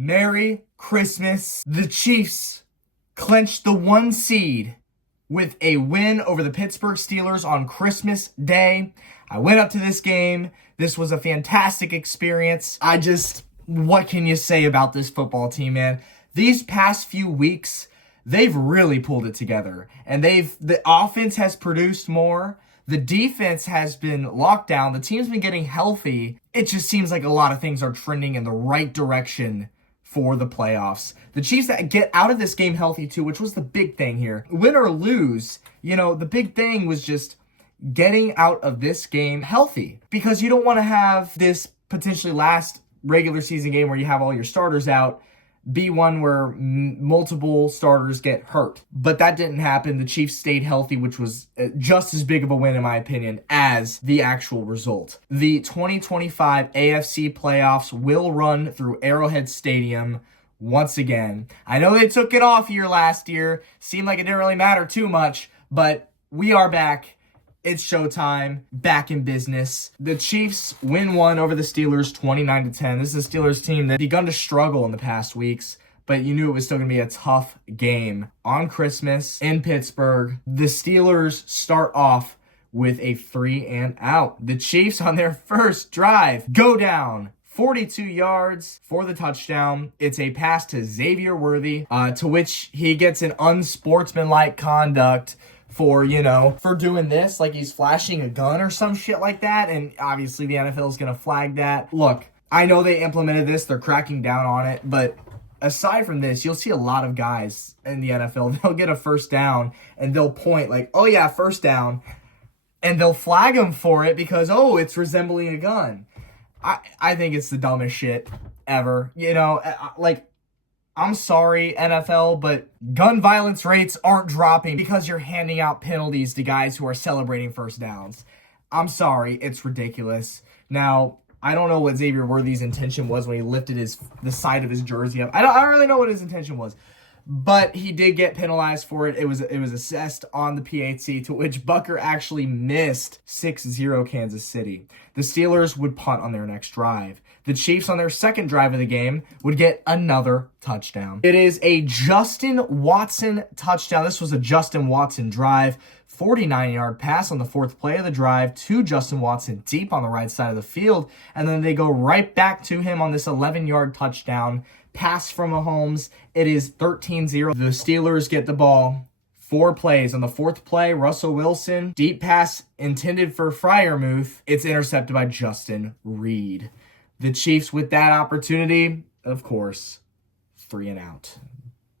Merry Christmas. The Chiefs clinched the 1 seed with a win over the Pittsburgh Steelers on Christmas Day. I went up to this game. This was a fantastic experience. What can you say about this football team, man? These past few weeks, they've really pulled it together. And the offense has produced more. The defense has been locked down. The team's been getting healthy. It just seems like a lot of things are trending in the right direction for the playoffs. The Chiefs that get out of this game healthy too, which was the big thing here. Win or lose, the big thing was just getting out of this game healthy. Because you don't want to have this potentially last regular season game where you have all your starters out be one where multiple starters get hurt. But that didn't happen. The Chiefs stayed healthy, which was just as big of a win, in my opinion, as the actual result. The 2025 AFC playoffs will run through Arrowhead Stadium once again. I know they took it off here last year. Seemed like it didn't really matter too much, but we are back. It's showtime, back in business. The Chiefs win one over the Steelers 29-10. This is a Steelers team that begun to struggle in the past weeks, but you knew it was still going to be a tough game. On Christmas in Pittsburgh, the Steelers start off with a 3-and-out. The Chiefs on their first drive go down 42 yards for the touchdown. It's a pass to Xavier Worthy, to which he gets an unsportsmanlike conduct for doing this, like he's flashing a gun or some shit like that, and obviously the NFL is going to flag that. Look, I know they implemented this, they're cracking down on it, but aside from this, you'll see a lot of guys in the NFL, they'll get a first down, and they'll point like, oh yeah, first down, and they'll flag them for it because, oh, it's resembling a gun. I think it's the dumbest shit ever. I'm sorry, NFL, but gun violence rates aren't dropping because you're handing out penalties to guys who are celebrating first downs. I'm sorry, it's ridiculous. Now, I don't know what Xavier Worthy's intention was when he lifted the side of his jersey up. I don't really know what his intention was, but he did get penalized for it. It was assessed on the PAT, to which Butker actually missed 6-0 Kansas City. The Steelers would punt on their next drive. The Chiefs on their second drive of the game would get another touchdown. It is a Justin Watson touchdown. This was a Justin Watson drive. 49-yard pass on the fourth play of the drive to Justin Watson deep on the right side of the field. And then they go right back to him on this 11-yard touchdown. Pass from Mahomes. It is 13-0. The Steelers get the ball. 4 plays. On the fourth play, Russell Wilson, deep pass intended for Freiermuth. It's intercepted by Justin Reed. The Chiefs with that opportunity, of course, 3-and-out.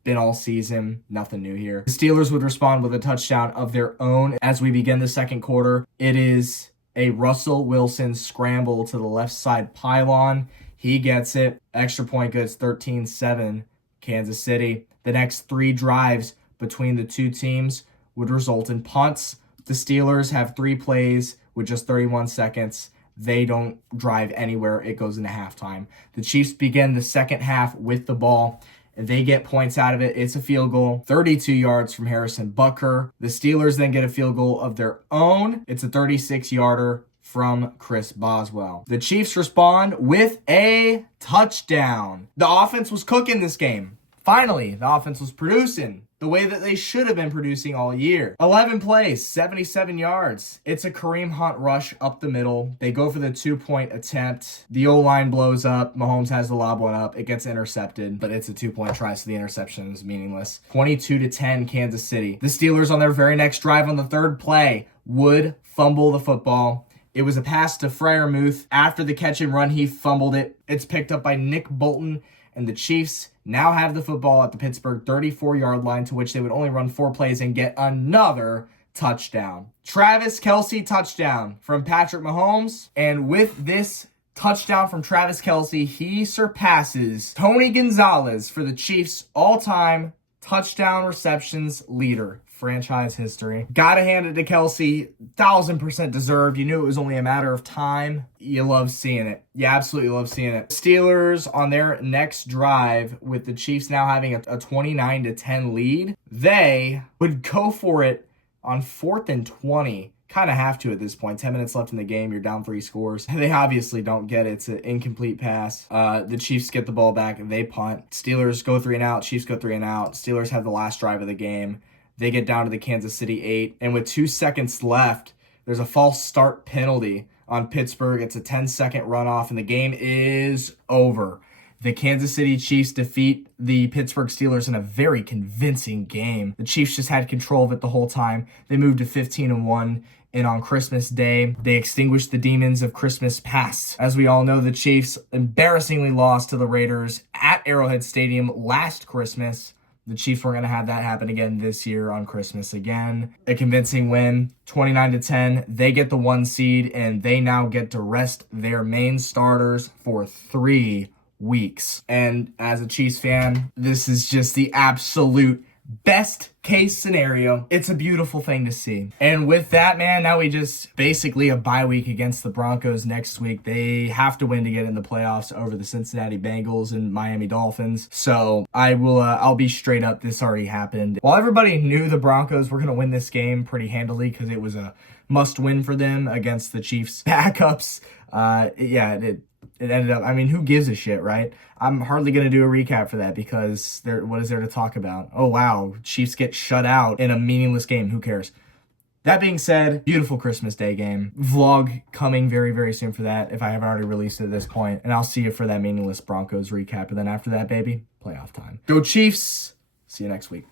Been all season, nothing new here. The Steelers would respond with a touchdown of their own as we begin the second quarter. It is a Russell Wilson scramble to the left side pylon. He gets it. Extra point goods, 13-7, Kansas City. The next 3 drives between the two teams would result in punts. The Steelers have 3 plays with just 31 seconds. They don't drive anywhere. It goes into halftime. The Chiefs begin the second half with the ball, and they get points out of it. It's a field goal, 32 yards from Harrison Butker. The Steelers then get a field goal of their own. It's a 36-yarder from Chris Boswell. The Chiefs respond with a touchdown. The offense was cooking this game. Finally, the offense was producing the way that they should have been producing all year. 11 plays, 77 yards. It's a Kareem Hunt rush up the middle. They go for the 2-point attempt. The O-line blows up. Mahomes has the lob one up. It gets intercepted, but it's a 2-point try, so the interception is meaningless. 22-10, Kansas City. The Steelers on their very next drive on the third play would fumble the football. It was a pass to Freiermuth. After the catch and run, he fumbled it. It's picked up by Nick Bolton, and the Chiefs now have the football at the Pittsburgh 34-yard line, to which they would only run 4 plays and get another touchdown. Travis Kelce touchdown from Patrick Mahomes. And with this touchdown from Travis Kelce, he surpasses Tony Gonzalez for the Chiefs' all-time touchdown receptions leader. Franchise history. Gotta hand it to Kelce. 1000% deserved. You knew it was only a matter of time. You love seeing it. You absolutely love seeing it. Steelers on their next drive, with the Chiefs now having a 29-10 lead, they would go for it on 4th and 20. kind of have to at this point. 10 minutes left in the game. You're down 3 scores. They obviously don't get it. It's an incomplete pass. The Chiefs get the ball back. They punt. Steelers go 3 and out. Chiefs go 3 and out. Steelers have the last drive of the game. They get down to the Kansas City 8. And with 2 seconds left, there's a false start penalty on Pittsburgh. It's a 10-second runoff, and the game is over. The Kansas City Chiefs defeat the Pittsburgh Steelers in a very convincing game. The Chiefs just had control of it the whole time. They moved to 15-1. And on Christmas Day, they extinguished the demons of Christmas past. As we all know, the Chiefs embarrassingly lost to the Raiders at Arrowhead Stadium last Christmas. The Chiefs weren't going to have that happen again this year on Christmas again. A convincing win, 29-10. They get the 1 seed, and they now get to rest their main starters for 3 weeks. And as a Chiefs fan, this is just the absolute best case scenario. It's a beautiful thing to see. And with that, man, now we just basically a bye week against the Broncos next week. They have to win to get in the playoffs over the Cincinnati Bengals and Miami Dolphins. So I'll be straight up. This already happened. While everybody knew the Broncos were going to win this game pretty handily because it was a must win for them against the Chiefs backups. It ended up, I mean, who gives a shit, right? I'm hardly going to do a recap for that because what is there to talk about? Oh, wow, Chiefs get shut out in a meaningless game. Who cares? That being said, beautiful Christmas Day game. Vlog coming very, very soon for that if I haven't already released it at this point. And I'll see you for that meaningless Broncos recap. And then after that, baby, playoff time. Go Chiefs. See you next week.